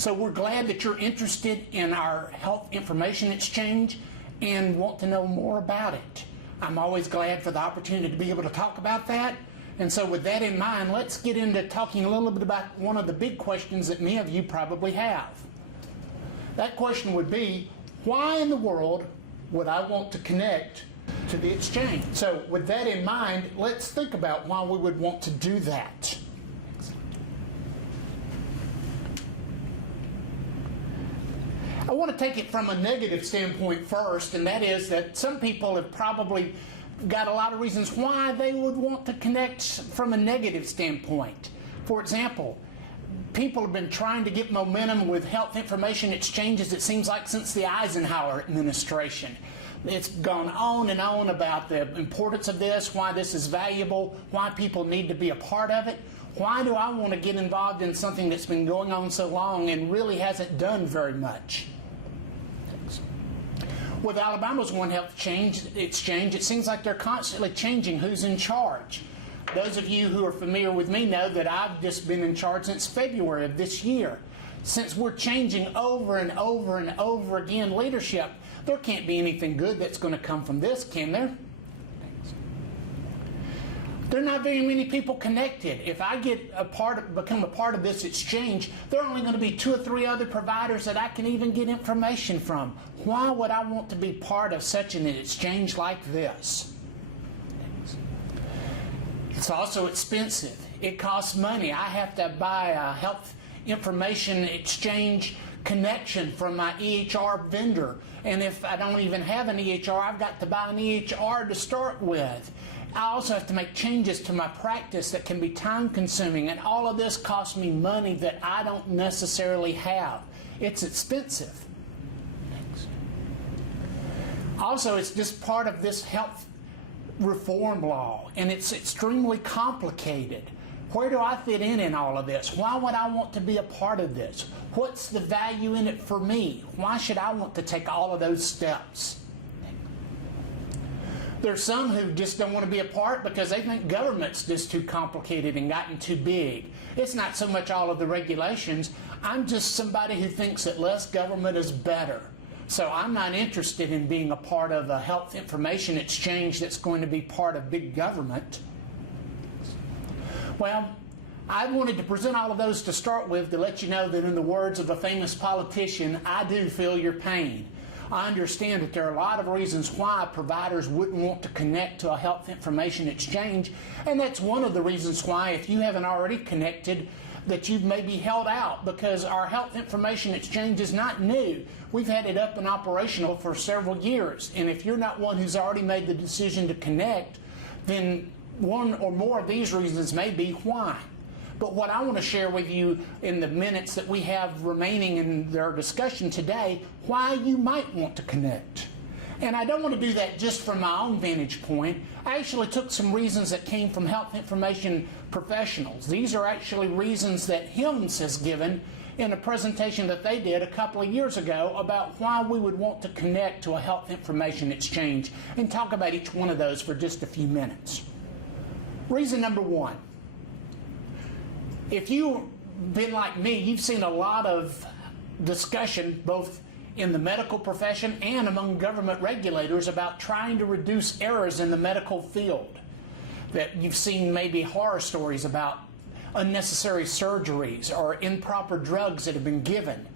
So we're glad that you're interested in our health information exchange and want to know more about it. I'm always glad for the opportunity to be able to talk about that. And so with that in mind, let's get into talking a little bit about one of the big questions that many of you probably have. That question would be, why in the world would I want to connect to the exchange? So with that in mind, let's think about why we would want to do that. I want to take it from a negative standpoint first, and that is that some people have probably got a lot of reasons why they would want to connect from a negative standpoint. For example, people have been trying to get momentum with health information exchanges, it seems like, since the Eisenhower administration. It's gone on and on about the importance of this, why this is valuable, why people need to be a part of it. Why do I want to get involved in something that's been going on so long and really hasn't done very much? With Alabama's One Health Exchange, it seems like they're constantly changing who's in charge. Those of you who are familiar with me know that I've just been in charge since February of this year. Since we're changing over and over and over again leadership, there can't be anything good that's going to come from this, can there? There are not very many people connected. If I become a part of this exchange, there are only going to be 2 or 3 other providers that I can even get information from. Why would I want to be part of such an exchange like this? It's also expensive. It costs money. I have to buy a health information exchange connection from my EHR vendor. And if I don't even have an EHR, I've got to buy an EHR to start with. I also have to make changes to my practice that can be time consuming, and all of this costs me money that I don't necessarily have. It's expensive. Next. Also, it's just part of this health reform law, and it's extremely complicated. Where do I fit in all of this? Why would I want to be a part of this? What's the value in it for me? Why should I want to take all of those steps? There's some who just don't want to be a part because they think government's just too complicated and gotten too big. It's not so much all of the regulations. I'm just somebody who thinks that less government is better. So I'm not interested in being a part of a health information exchange that's going to be part of big government. Well, I wanted to present all of those to start with to let you know that in the words of a famous politician, I do feel your pain. I understand that there are a lot of reasons why providers wouldn't want to connect to a health information exchange, and that's one of the reasons why, if you haven't already connected, that you've maybe held out, because our health information exchange is not new. We've had it up and operational for several years, and if you're not one who's already made the decision to connect, then one or more of these reasons may be why. But what I want to share with you in the minutes that we have remaining in our discussion today, why you might want to connect. And I don't want to do that just from my own vantage point. I actually took some reasons that came from health information professionals. These are actually reasons that HIMSS has given in a presentation that they did a couple of years ago about why we would want to connect to a health information exchange, and talk about each one of those for just a few minutes. Reason number 1. If you've been like me, you've seen a lot of discussion both in the medical profession and among government regulators about trying to reduce errors in the medical field. That you've seen maybe horror stories about unnecessary surgeries or improper drugs that have been given.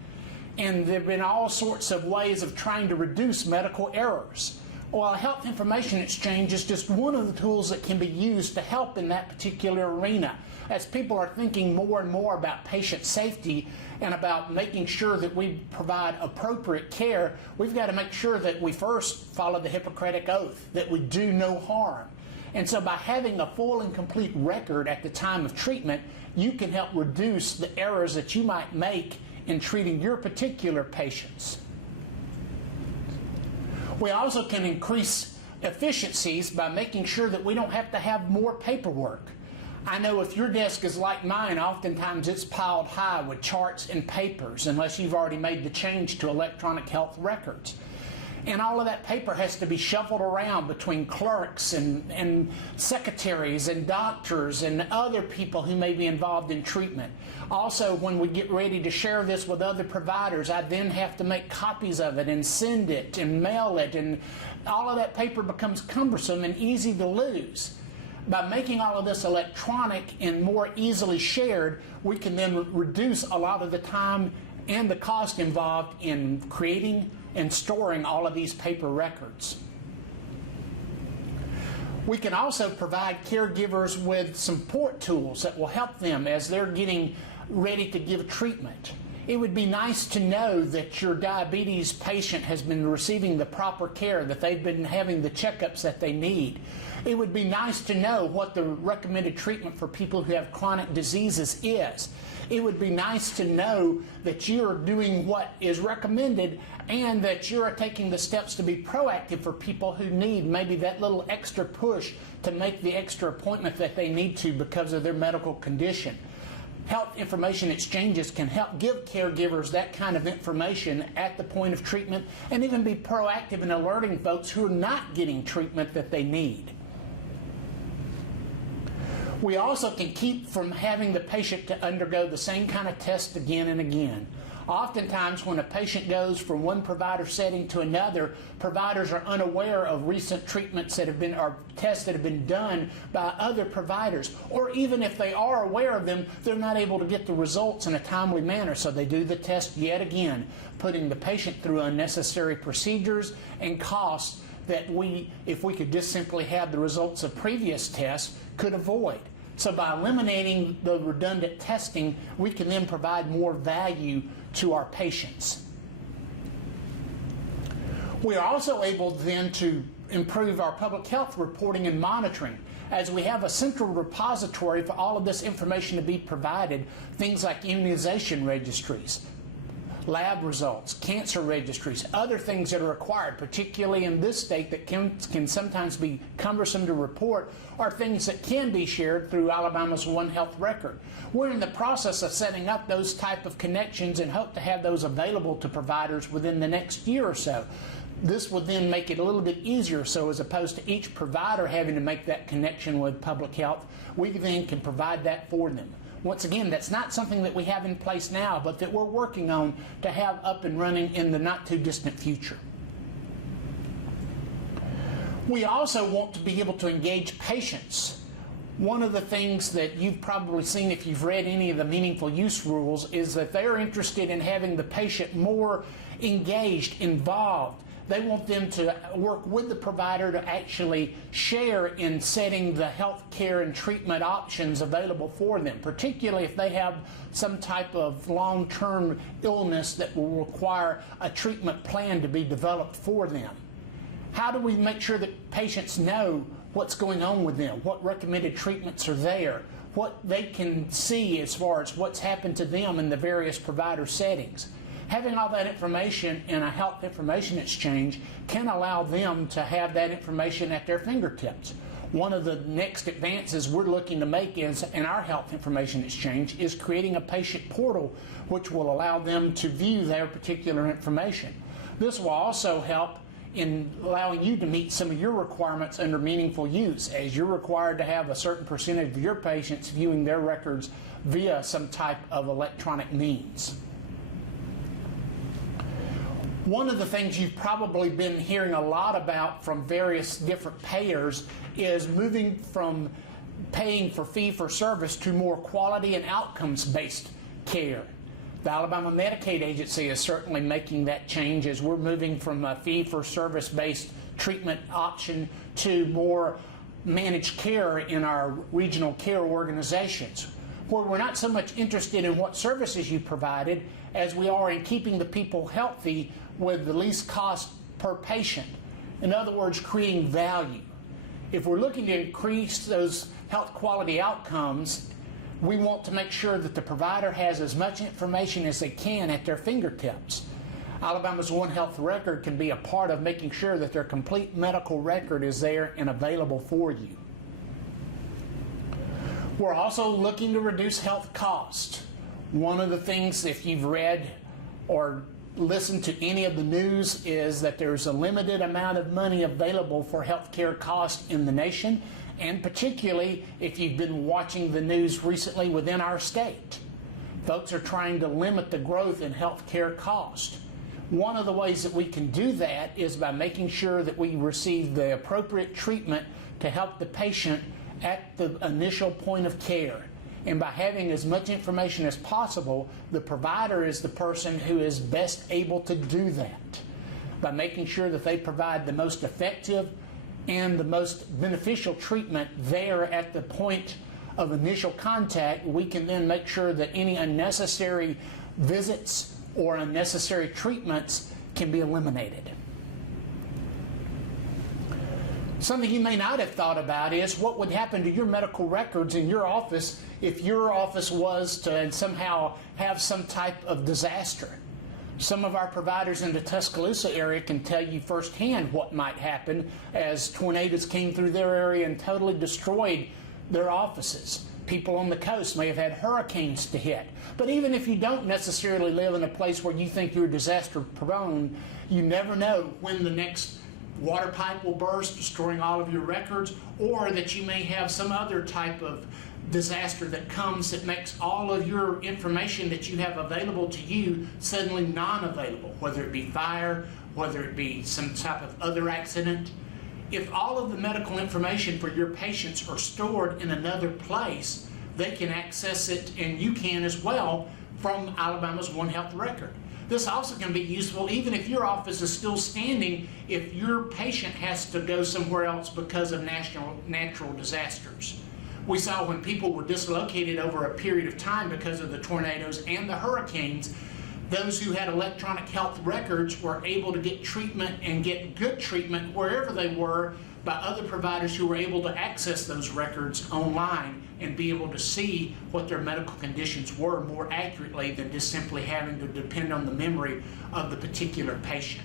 And there have been all sorts of ways of trying to reduce medical errors. Well, a health information exchange is just one of the tools that can be used to help in that particular arena. As people are thinking more and more about patient safety and about making sure that we provide appropriate care, we've got to make sure that we first follow the Hippocratic Oath, that we do no harm. And so by having a full and complete record at the time of treatment, you can help reduce the errors that you might make in treating your particular patients. We also can increase efficiencies by making sure that we don't have to have more paperwork. I know if your desk is like mine, oftentimes it's piled high with charts and papers unless you've already made the change to electronic health records. And all of that paper has to be shuffled around between clerks and secretaries and doctors and other people who may be involved in treatment. Also, when we get ready to share this with other providers, I then have to make copies of it and send it and mail it, and all of that paper becomes cumbersome and easy to lose. By making all of this electronic and more easily shared, we can then reduce a lot of the time and the cost involved in creating and storing all of these paper records. We can also provide caregivers with support tools that will help them as they're getting ready to give treatment. It would be nice to know that your diabetes patient has been receiving the proper care, that they've been having the checkups that they need. It would be nice to know what the recommended treatment for people who have chronic diseases is. It would be nice to know that you're doing what is recommended and that you're taking the steps to be proactive for people who need maybe that little extra push to make the extra appointment that they need to because of their medical condition. Health information exchanges can help give caregivers that kind of information at the point of treatment and even be proactive in alerting folks who are not getting treatment that they need. We also can keep from having the patient to undergo the same kind of test again and again. Oftentimes when a patient goes from one provider setting to another, providers are unaware of recent treatments that have been, or tests that have been done by other providers. Or even if they are aware of them, they're not able to get the results in a timely manner, so they do the test yet again, putting the patient through unnecessary procedures and costs that we, if we could just simply have the results of previous tests, could avoid. So by eliminating the redundant testing, we can then provide more value to our patients. We are also able then to improve our public health reporting and monitoring. As we have a central repository for all of this information to be provided, things like immunization registries, lab results, cancer registries, other things that are required, particularly in this state that can sometimes be cumbersome to report, are things that can be shared through Alabama's One Health record. We're in the process of setting up those type of connections and hope to have those available to providers within the next year or so. This would then make it a little bit easier, so as opposed to each provider having to make that connection with public health, we then can provide that for them. Once again, that's not something that we have in place now, but that we're working on to have up and running in the not too distant future. We also want to be able to engage patients. One of the things that you've probably seen if you've read any of the meaningful use rules is that they're interested in having the patient more engaged, involved. They want them to work with the provider to actually share in setting the health care and treatment options available for them, particularly if they have some type of long-term illness that will require a treatment plan to be developed for them. How do we make sure that patients know what's going on with them, what recommended treatments are there, what they can see as far as what's happened to them in the various provider settings? Having all that information in a health information exchange can allow them to have that information at their fingertips. One of the next advances we're looking to make is in our health information exchange is creating a patient portal which will allow them to view their particular information. This will also help in allowing you to meet some of your requirements under meaningful use, as you're required to have a certain percentage of your patients viewing their records via some type of electronic means. One of the things you've probably been hearing a lot about from various different payers is moving from paying for fee-for-service to more quality and outcomes-based care. The Alabama Medicaid Agency is certainly making that change as we're moving from a fee-for-service based treatment option to more managed care in our regional care organizations, where we're not so much interested in what services you provided as we are in keeping the people healthy with the least cost per patient. In other words, creating value. If we're looking to increase those health quality outcomes, we want to make sure that the provider has as much information as they can at their fingertips. Alabama's One Health record can be a part of making sure that their complete medical record is there and available for you. We're also looking to reduce health costs. One of the things, if you've read or listen to any of the news is that there's a limited amount of money available for healthcare costs in the nation, and particularly if you've been watching the news recently within our state. Folks are trying to limit the growth in healthcare cost. One of the ways that we can do that is by making sure that we receive the appropriate treatment to help the patient at the initial point of care. And by having as much information as possible, the provider is the person who is best able to do that. By making sure that they provide the most effective and the most beneficial treatment there at the point of initial contact, we can then make sure that any unnecessary visits or unnecessary treatments can be eliminated. Something you may not have thought about is what would happen to your medical records in your office if your office was to somehow have some type of disaster. Some of our providers in the Tuscaloosa area can tell you firsthand what might happen as tornadoes came through their area and totally destroyed their offices. People on the coast may have had hurricanes to hit. But even if you don't necessarily live in a place where you think you're disaster prone, you never know when the next water pipe will burst, destroying all of your records, or that you may have some other type of disaster that comes that makes all of your information that you have available to you suddenly non-available, whether it be fire, whether it be some type of other accident. If all of the medical information for your patients are stored in another place, they can access it, and you can as well, from Alabama's One Health record. This also can be useful even if your office is still standing if your patient has to go somewhere else because of natural disasters. We saw when people were dislocated over a period of time because of the tornadoes and the hurricanes, those who had electronic health records were able to get treatment and get good treatment wherever they were by other providers who were able to access those records online and be able to see what their medical conditions were more accurately than just simply having to depend on the memory of the particular patient.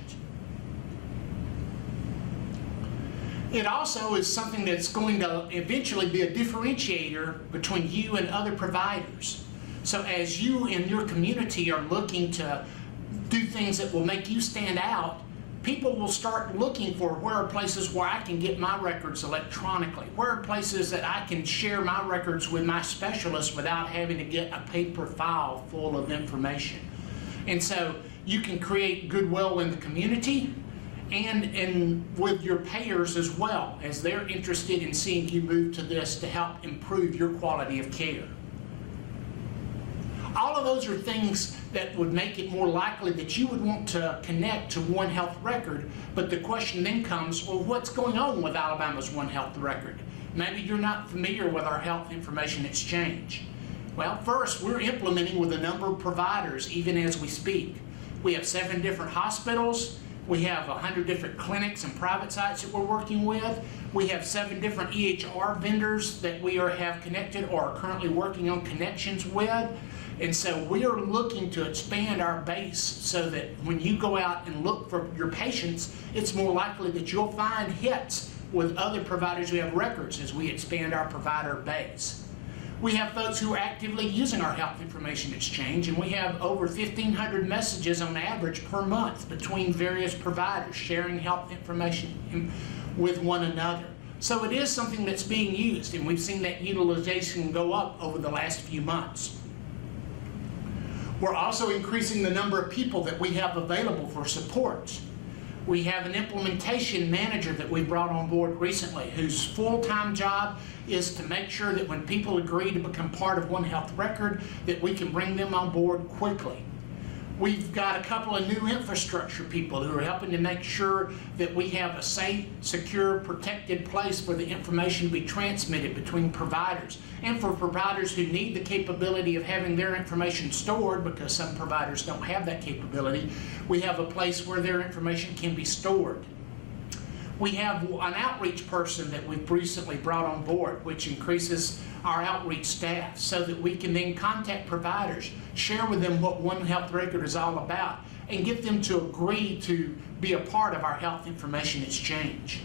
It also is something that's going to eventually be a differentiator between you and other providers. So as you and your community are looking to do things that will make you stand out, people will start looking for where are places where I can get my records electronically, where are places that I can share my records with my specialist without having to get a paper file full of information. And so you can create goodwill in the community and with your payers as well, as they're interested in seeing you move to this to help improve your quality of care. All of those are things that would make it more likely that you would want to connect to One Health record, but the question then comes, well, what's going on with Alabama's One Health record? Maybe you're not familiar with our health information exchange. Well, first, we're implementing with a number of providers even as we speak. We have 7 different hospitals. We have 100 different clinics and private sites that we're working with. We have 7 different EHR vendors that we have connected or are currently working on connections with. And so we are looking to expand our base so that when you go out and look for your patients, it's more likely that you'll find hits with other providers who have records as we expand our provider base. We have folks who are actively using our health information exchange, and we have over 1,500 messages on average per month between various providers sharing health information with one another. So it is something that's being used, and we've seen that utilization go up over the last few months. We're also increasing the number of people that we have available for support. We have an implementation manager that we brought on board recently whose full-time job is to make sure that when people agree to become part of One Health record, that we can bring them on board quickly. We've got a couple of new infrastructure people who are helping to make sure that we have a safe, secure, protected place for the information to be transmitted between providers. And for providers who need the capability of having their information stored, because some providers don't have that capability, we have a place where their information can be stored. We have an outreach person that we've recently brought on board, which increases our outreach staff so that we can then contact providers, share with them what One Health record is all about, and get them to agree to be a part of our health information exchange.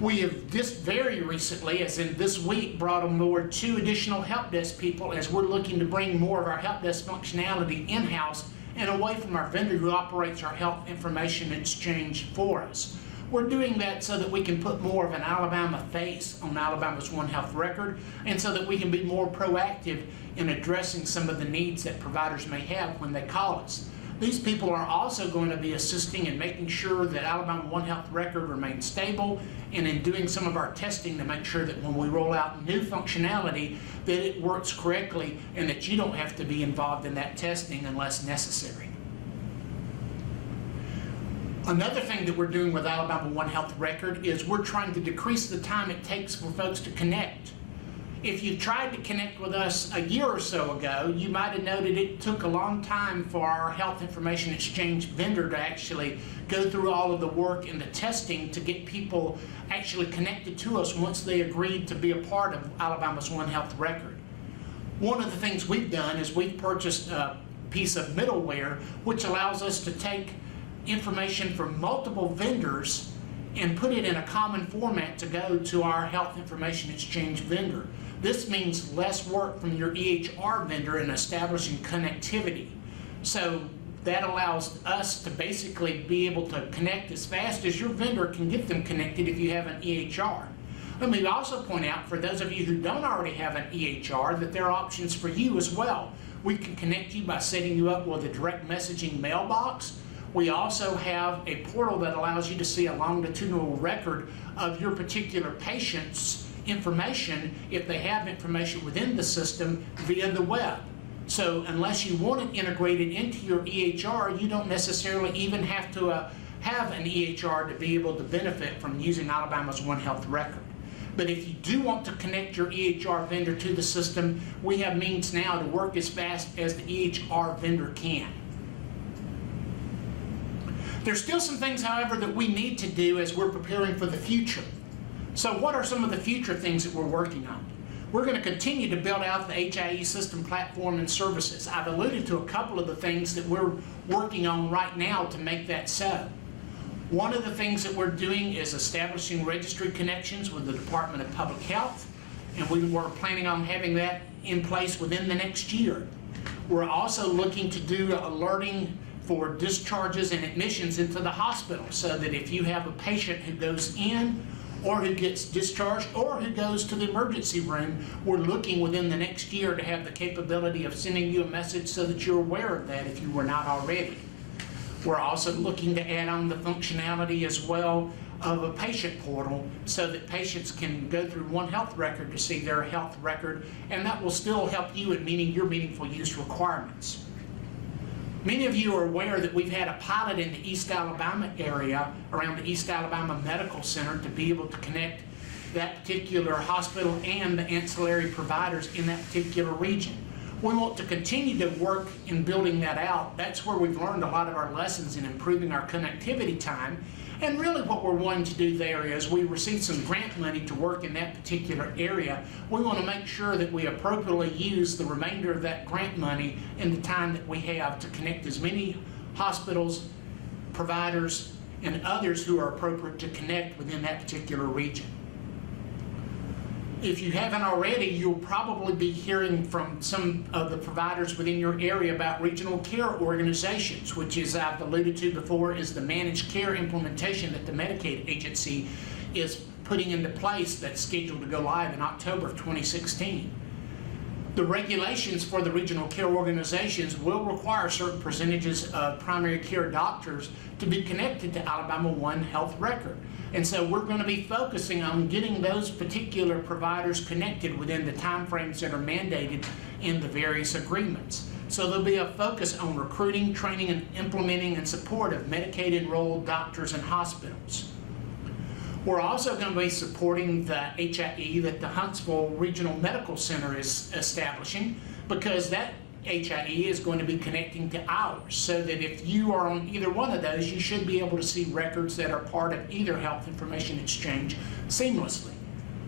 We have just very recently, as in this week, brought on board 2 additional help desk people as we're looking to bring more of our help desk functionality in-house and away from our vendor who operates our health information exchange for us. We're doing that so that we can put more of an Alabama face on Alabama's One Health record, and so that we can be more proactive in addressing some of the needs that providers may have when they call us. These people are also going to be assisting in making sure that Alabama One Health record remains stable, and in doing some of our testing to make sure that when we roll out new functionality that it works correctly and that you don't have to be involved in that testing unless necessary. Another thing that we're doing with Alabama One Health record is we're trying to decrease the time it takes for folks to connect. If you tried to connect with us a year or so ago, you might have noted it took a long time for our health information exchange vendor to actually go through all of the work and the testing to get people actually connected to us once they agreed to be a part of Alabama's One Health record. One of the things we've done is we've purchased a piece of middleware which allows us to take information from multiple vendors and put it in a common format to go to our health information exchange vendor. This means less work from your EHR vendor in establishing connectivity. So that allows us to basically be able to connect as fast as your vendor can get them connected if you have an EHR. Let me also point out, for those of you who don't already have an EHR, that there are options for you as well. We can connect you by setting you up with a direct messaging mailbox. We also have a portal that allows you to see a longitudinal record of your particular patient's information if they have information within the system via the web. So unless you want it integrated into your EHR, you don't necessarily even have to have an EHR to be able to benefit from using Alabama's One Health record. But if you do want to connect your EHR vendor to the system, we have means now to work as fast as the EHR vendor can. There's still some things, however, that we need to do as we're preparing for the future. So what are some of the future things that we're working on? We're going to continue to build out the HIE system platform and services. I've alluded to a couple of the things that we're working on right now to make that so. One of the things that we're doing is establishing registry connections with the Department of Public Health, and we were planning on having that in place within the next year. We're also looking to do alerting for discharges and admissions into the hospital, so that if you have a patient who goes in or who gets discharged or who goes to the emergency room, we're looking within the next year to have the capability of sending you a message so that you're aware of that if you were not already. We're also looking to add on the functionality as well of a patient portal so that patients can go through One Health record to see their health record, and that will still help you in meeting your meaningful use requirements. Many of you are aware that we've had a pilot in the East Alabama area around the East Alabama Medical Center to be able to connect that particular hospital and the ancillary providers in that particular region. We want to continue to work in building that out. That's where we've learned a lot of our lessons in improving our connectivity time. And really what we're wanting to do there is we received some grant money to work in that particular area. We want to make sure that we appropriately use the remainder of that grant money in the time that we have to connect as many hospitals, providers, and others who are appropriate to connect within that particular region. If you haven't already, you'll probably be hearing from some of the providers within your area about regional care organizations, which, as I've alluded to before, is the managed care implementation that the Medicaid agency is putting into place that's scheduled to go live in October of 2016. The regulations for the regional care organizations will require certain percentages of primary care doctors to be connected to Alabama One Health record. And so we're going to be focusing on getting those particular providers connected within the timeframes that are mandated in the various agreements. So there'll be a focus on recruiting, training, and implementing and support of Medicaid enrolled doctors and hospitals. We're also going to be supporting the HIE that the Huntsville Regional Medical Center is establishing, because that HIE is going to be connecting to ours, so that if you are on either one of those, you should be able to see records that are part of either health information exchange seamlessly.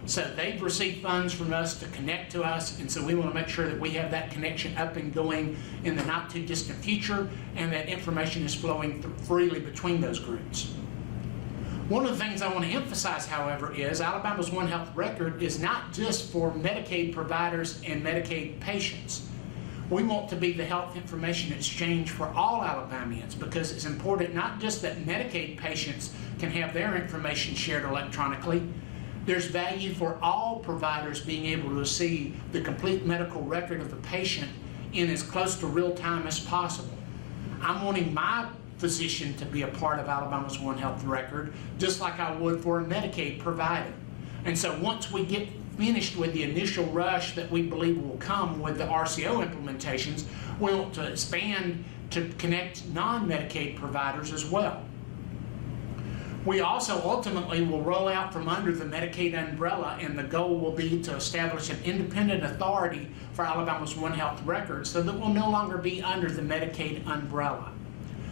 So they've received funds from us to connect to us, and so we want to make sure that we have that connection up and going in the not too distant future, and that information is flowing freely between those groups. One of the things I want to emphasize, however, is Alabama's One Health record is not just for Medicaid providers and Medicaid patients. We want to be the health information exchange for all Alabamians, because it's important not just that Medicaid patients can have their information shared electronically. There's value for all providers being able to see the complete medical record of the patient in as close to real time as possible. I'm wanting my physician to be a part of Alabama's One Health record, just like I would for a Medicaid provider. And so once we get finished with the initial rush that we believe will come with the RCO implementations, we want to expand to connect non-Medicaid providers as well. We also ultimately will roll out from under the Medicaid umbrella, and the goal will be to establish an independent authority for Alabama's One Health record so that we'll no longer be under the Medicaid umbrella.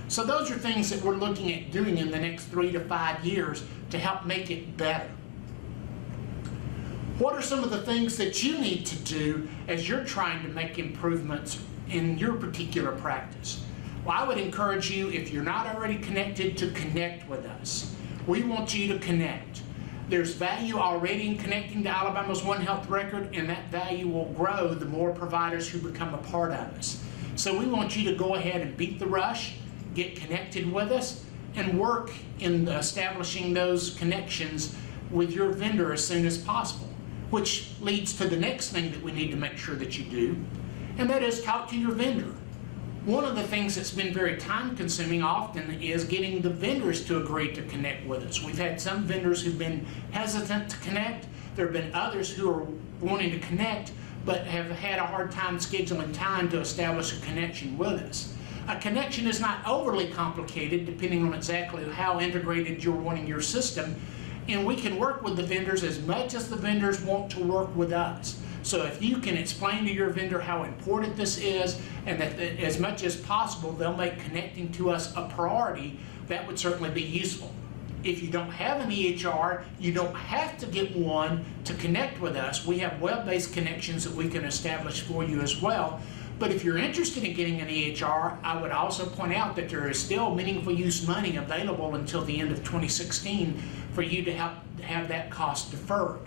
So those are things that we're looking at doing in the next 3 to 5 years to help make it better. What are some of the things that you need to do as you're trying to make improvements in your particular practice? Well, I would encourage you, if you're not already connected, to connect with us. We want you to connect. There's value already in connecting to Alabama's One Health record, and that value will grow the more providers who become a part of us. So we want you to go ahead and beat the rush, get connected with us, and work in establishing those connections with your vendor as soon as possible, which leads to the next thing that we need to make sure that you do, and that is talk to your vendor. One of the things that's been very time consuming often is getting the vendors to agree to connect with us. We've had some vendors who've been hesitant to connect. There have been others who are wanting to connect but have had a hard time scheduling time to establish a connection with us. A connection is not overly complicated depending on exactly how integrated you're wanting your system, and we can work with the vendors as much as the vendors want to work with us. So if you can explain to your vendor how important this is, and that as much as possible they'll make connecting to us a priority, that would certainly be useful. If you don't have an EHR, you don't have to get one to connect with us. We have web-based connections that we can establish for you as well. But if you're interested in getting an EHR, I would also point out that there is still meaningful use money available until the end of 2016 for you to have that cost deferred.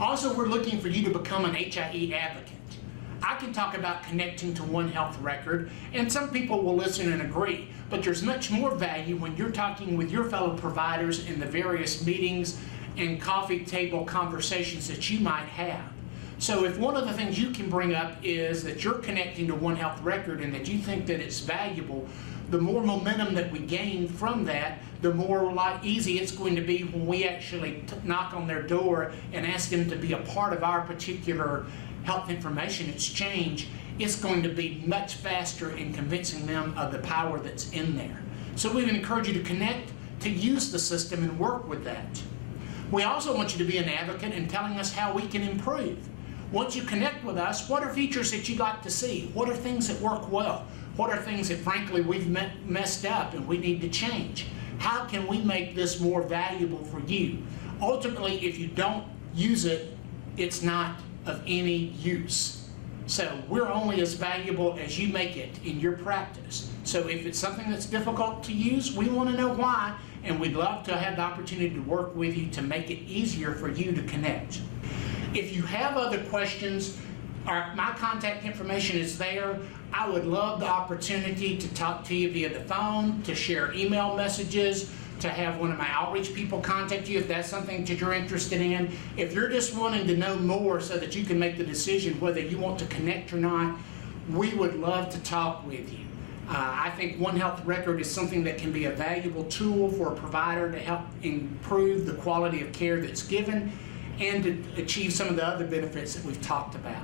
Also, we're looking for you to become an HIE advocate. I can talk about connecting to One Health record, and some people will listen and agree, but there's much more value when you're talking with your fellow providers in the various meetings and coffee table conversations that you might have. So if one of the things you can bring up is that you're connecting to One Health record and that you think that it's valuable, the more momentum that we gain from that, the more easy it's going to be when we actually knock on their door and ask them to be a part of our particular health information exchange. It's going to be much faster in convincing them of the power that's in there. So we would encourage you to connect, to use the system and work with that. We also want you to be an advocate in telling us how we can improve. Once you connect with us, what are features that you'd like to see? What are things that work well? What are things that frankly we've messed up and we need to change? How can we make this more valuable for you? Ultimately, if you don't use it, it's not of any use. So we're only as valuable as you make it in your practice. So if it's something that's difficult to use, we want to know why, and we'd love to have the opportunity to work with you to make it easier for you to connect. If you have other questions, my contact information is there. I would love the opportunity to talk to you via the phone, to share email messages, to have one of my outreach people contact you if that's something that you're interested in. If you're just wanting to know more so that you can make the decision whether you want to connect or not, we would love to talk with you. I think One Health Record is something that can be a valuable tool for a provider to help improve the quality of care that's given and to achieve some of the other benefits that we've talked about.